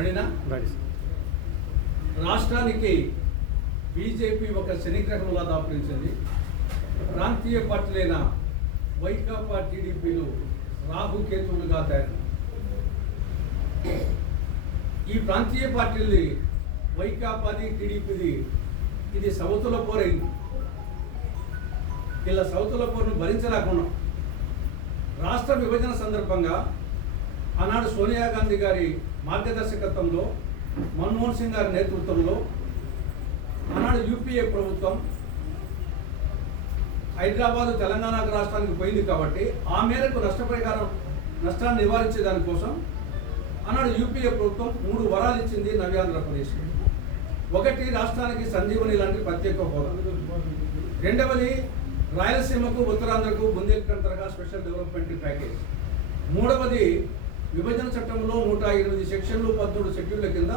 రెడీనా? రాష్ట్రానికి బీజేపీ ఒక శనిగ్రహంలా దాపురించింది. ప్రాంతీయ పార్టీలైన వైకాపా, టీడీపీలు రాహుకేతువులుగా తయారు. ఈ ప్రాంతీయ పార్టీలది వైకాపాది, టీడీపీది ఇది సౌతుల పోరైంది. ఇలా సౌతుల పోరును భరించలేకుండా రాష్ట్ర విభజన సందర్భంగా ఆనాడు సోనియా గాంధీ గారి మార్గదర్శకత్వంలో, మన్మోహన్ సింగ్ గారి నేతృత్వంలో ఆనాడు యూపీఏ ప్రభుత్వం హైదరాబాదు తెలంగాణ రాష్ట్రానికి పోయింది కాబట్టి ఆ మేరకు నష్టాన్ని నివారించే దానికోసం ఆనాడు యూపీఏ ప్రభుత్వం 3 వరాలు ఇచ్చింది నవ్యాంధ్రప్రదేశ్. ఒకటి, రాష్ట్రానికి సంజీవని లాంటి ప్రత్యేక హోదా. రెండవది, రాయలసీమకు, ఉత్తరాంధ్రకు బుందేల్ఖండ్ తరహా స్పెషల్ డెవలప్మెంట్ ప్యాకేజ్. మూడవది, విభజన చట్టంలో 108 సెక్షన్లు, 13 షెడ్యూళ్ల కింద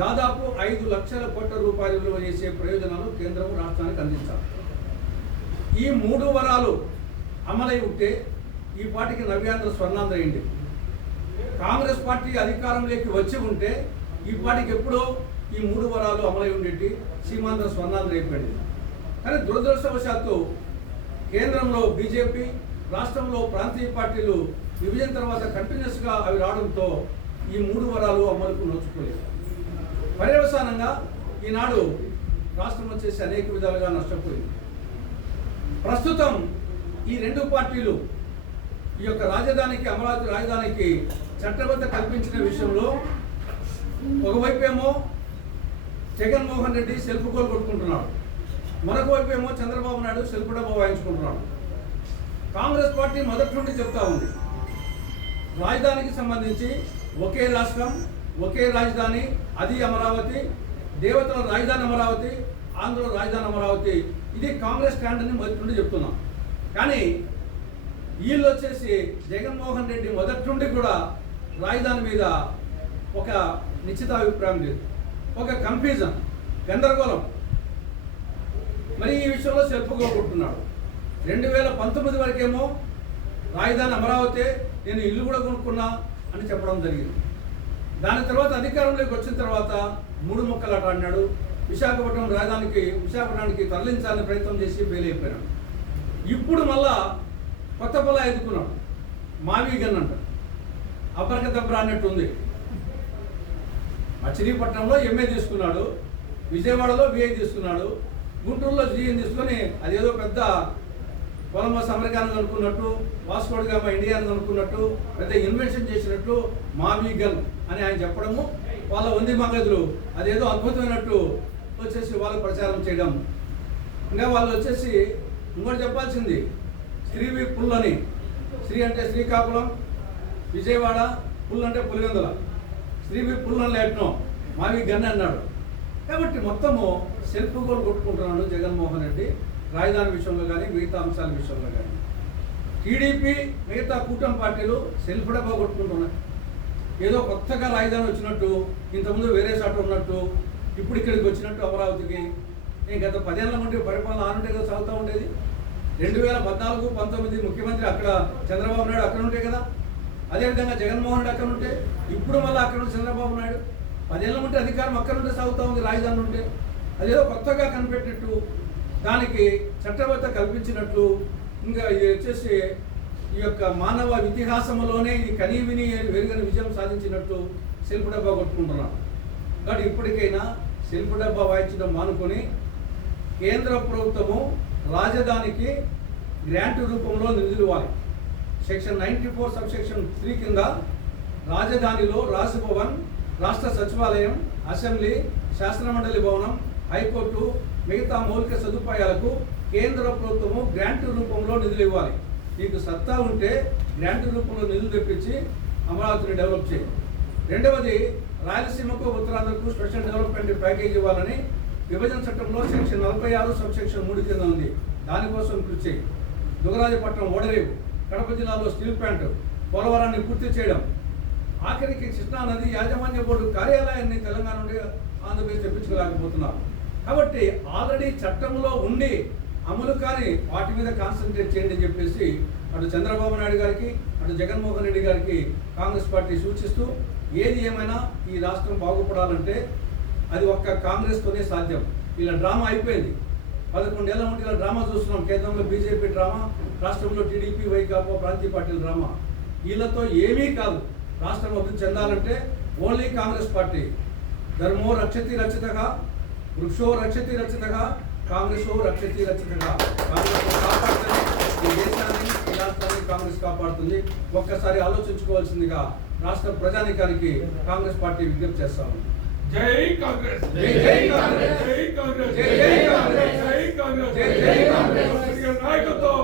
దాదాపు 5 లక్షల కోట్ల రూపాయలు విలువ చేసే ప్రయోజనాలు కేంద్రం రాష్ట్రానికి అందించాలి. ఈ 3 వరాలు అమలై ఉంటే ఈ పార్టీకి నవ్యాంధ్ర స్వర్ణాంధ్ర అయింది. కాంగ్రెస్ పార్టీ అధికారంలోకి వచ్చి ఉంటే ఈ పార్టీకి ఎప్పుడో ఈ 3 వరాలు అమలై ఉండేటి, సీమాంధ్ర స్వర్ణాంధ్ర అయిపోయింది. కానీ దురదృష్టవశాత్తు కేంద్రంలో బీజేపీ, రాష్ట్రంలో ప్రాంతీయ పార్టీలు విభజన తర్వాత కంటిన్యూస్గా అవి రావడంతో ఈ 3 వరాలు అమలుకు నోచుకోలేదు. పర్యవసానంగా ఈనాడు రాష్ట్రం వచ్చేసి అనేక విధాలుగా నష్టపోయింది. ప్రస్తుతం ఈ 2 పార్టీలు ఈ యొక్క రాజధానికి, అమరావతి రాజధానికి చట్టబద్ధ కల్పించిన విషయంలో ఒకవైపేమో జగన్మోహన్ రెడ్డి సెల్ఫ్ గోల్ కొట్టుకుంటున్నాడు, మరొక వైపేమో చంద్రబాబు నాయుడు సెల్ఫ్ డబ్బా వాయించుకుంటున్నాడు. కాంగ్రెస్ పార్టీ మొదటి నుండి చెప్తా ఉంది, రాజధానికి సంబంధించి ఒకే రాష్ట్రం, ఒకే రాజధాని, అది అమరావతి, దేవతల రాజధాని అమరావతి, ఆంధ్ర రాజధాని అమరావతి. ఇది కాంగ్రెస్ స్టాండ్ అని మొదటి నుండి చెప్తున్నాం. కానీ వీళ్ళు వచ్చేసి జగన్మోహన్ రెడ్డి మొదటి నుండి కూడా రాజధాని మీద ఒక నిశ్చితాభిప్రాయం లేదు, ఒక కన్ఫ్యూజన్, గందరగోళం. మరి ఈ విషయంలో సెల్ఫ్గా కొట్టున్నాడు. 2019 వరకేమో రాజధాని అమరావతి, నేను ఇల్లు కూడా కొనుక్కున్నా అని చెప్పడం జరిగింది. దాని తర్వాత అధికారంలోకి వచ్చిన తర్వాత 3 ముక్కలాట అన్నాడు. విశాఖపట్నానికి తరలించాలని ప్రయత్నం చేసి ఫెయిల్ అయిపోయినాడు. ఇప్పుడు మళ్ళా కొత్త పొల ఎదుకున్నాడు. మావి గన్ అంట, అపరకదబ్రా అన్నట్టు ఉంది. మచిలీపట్నంలో ఎంఏ తీసుకున్నాడు, విజయవాడలో విఐ తీసుకున్నాడు, గుంటూరులో జీఎం తీసుకొని అదేదో పెద్ద కొలంబస్ అమెరికాను కనుక్కున్నట్టు, వాస్కోడ్ గామా ఇండియాను కనుక్కున్నట్టు, పెద్ద ఇన్వెన్షన్ చేసినట్టు మావి గన్ అని ఆయన చెప్పడము, వాళ్ళ వంది మగదులు అదేదో అద్భుతమైనట్టు వచ్చేసి వాళ్ళు ప్రచారం చేయడం. ఇంకా వాళ్ళు వచ్చేసి ఇంకోటి చెప్పాల్సింది, శ్రీవి పుల్ అని. శ్రీ అంటే శ్రీకాకుళం, విజయవాడ, పుల్ అంటే పులివెందుల. శ్రీవి పుల్ అని లేటనో మావి గన్ అన్నాడు. కాబట్టి మొత్తము సెల్ఫ్ గోల్ కొట్టుకుంటున్నాడు జగన్మోహన్ రెడ్డి, రాజధాని విషయంలో కానీ మిగతా అంశాల విషయంలో కానీ. టీడీపీ, మిగతా కూటమి పార్టీలు సెల్ఫ్ డబ్బా కొట్టుకుంటున్నాయి. ఏదో కొత్తగా రాజధాని వచ్చినట్టు, ఇంతకుముందు వేరే చోట ఉన్నట్టు, ఇప్పుడు ఇక్కడికి వచ్చినట్టు అమరావతికి. నేను గత 10 ఏళ్ల నుండి పరిపాలన ఆనుంటే కదా సాగుతూ ఉండేది. 2014-19 ముఖ్యమంత్రి అక్కడ చంద్రబాబు నాయుడు అక్కడ ఉంటే కదా, అదేవిధంగా జగన్మోహన్ రెడ్డి అక్కడ ఉంటే, ఇప్పుడు మళ్ళీ అక్కడ ఉంటే చంద్రబాబు నాయుడు. 10 ఏళ్ళ నుండి అధికారం అక్కడ నుండి సాగుతూ ఉంది రాజధాని ఉంటే. అదేదో కొత్తగా కనిపెట్టినట్టు, దానికి చట్టబద్ధ కల్పించినట్లు, ఇంకా ఇది వచ్చేసి ఈ యొక్క మానవ ఇతిహాసంలోనే ఇది కనీవిని వెరుగని విజయం సాధించినట్టు సెల్ఫ్ డబ్బా కొట్టుకుంటున్నాం. కాబట్టి ఇప్పటికైనా సెల్ఫ్ డబ్బా వాయించడం మానుకొని కేంద్ర ప్రభుత్వము రాజధానికి గ్రాంట్ రూపంలో నిధులు ఇవ్వాలి. సెక్షన్ 94 సబ్సెక్షన్ 3 కింద రాజధానిలో రాజ్భవన్, రాష్ట్ర సచివాలయం, అసెంబ్లీ, శాసనమండలి భవనం, హైకోర్టు, మిగతా మౌలిక సదుపాయాలకు కేంద్ర ప్రభుత్వము గ్రాంట్ రూపంలో నిధులు ఇవ్వాలి. నీకు సత్తా ఉంటే గ్రాంట్ రూపంలో నిధులు తెప్పించి అమరావతిని డెవలప్ చేయి. రెండవది, రాయలసీమకు, ఉత్తరాంధ్రకు స్పెషల్ డెవలప్మెంట్ ప్యాకేజ్ ఇవ్వాలని విభజన చట్టంలో సెక్షన్ 46 సబ్సెక్షన్ 3 కింద ఉంది. దానికోసం కృషి చేయి. దుగరాజపట్నం ఓడరేవు, కడప జిల్లాలో స్టీల్ ప్లాంట్, పోలవరాన్ని పూర్తి చేయడం, ఆఖరికి కృష్ణా నది యాజమాన్య బోర్డు కార్యాలయాన్ని తెలంగాణ నుండి ఆంధ్రప్రదేశ్ తెప్పించుకోలేకపోతున్నారు. కాబట్టి ఆల్రెడీ చట్టంలో ఉండి అమలు కానీ వాటి మీద కాన్సన్ట్రేట్ చేయండి అని చెప్పేసి అటు చంద్రబాబు నాయుడు గారికి, అటు జగన్మోహన్ రెడ్డి గారికి కాంగ్రెస్ పార్టీ సూచిస్తూ ఏది ఏమైనా ఈ రాష్ట్రం బాగుపడాలంటే అది ఒక్క కాంగ్రెస్తోనే సాధ్యం. ఇలా డ్రామా అయిపోయింది. 11 ఏళ్ల నుండి ఇలా డ్రామా చూస్తున్నాం. కేంద్రంలో బీజేపీ డ్రామా, రాష్ట్రంలో టీడీపీ, వైకాపా, ప్రాంతీయ పార్టీల డ్రామా. వీళ్ళతో ఏమీ కాదు. రాష్ట్రం అభివృద్ధి చెందాలంటే ఓన్లీ కాంగ్రెస్ పార్టీ. ధర్మో రక్షతి రక్షితగా, వృక్షో రక్షతి రక్షితగా, కాంగ్రెసో రక్షతి రక్షితగా. కాంగ్రెస్ కాపాడుతుంది ఈ దేశాన్ని, ఈ రాష్ట్రాన్ని కాంగ్రెస్ కాపాడుతుంది. ఒక్కసారి ఆలోచించుకోవాల్సిందిగా రాష్ట్ర ప్రజానికానికి కాంగ్రెస్ పార్టీ విజ్ఞప్తి చేస్తాము. జై కాంగ్రెస్, జై జై కాంగ్రెస్, జై కాంగ్రెస్, జై జై కాంగ్రెస్, జై కాంగ్రెస్, జై జై కాంగ్రెస్. నాయకత్వం.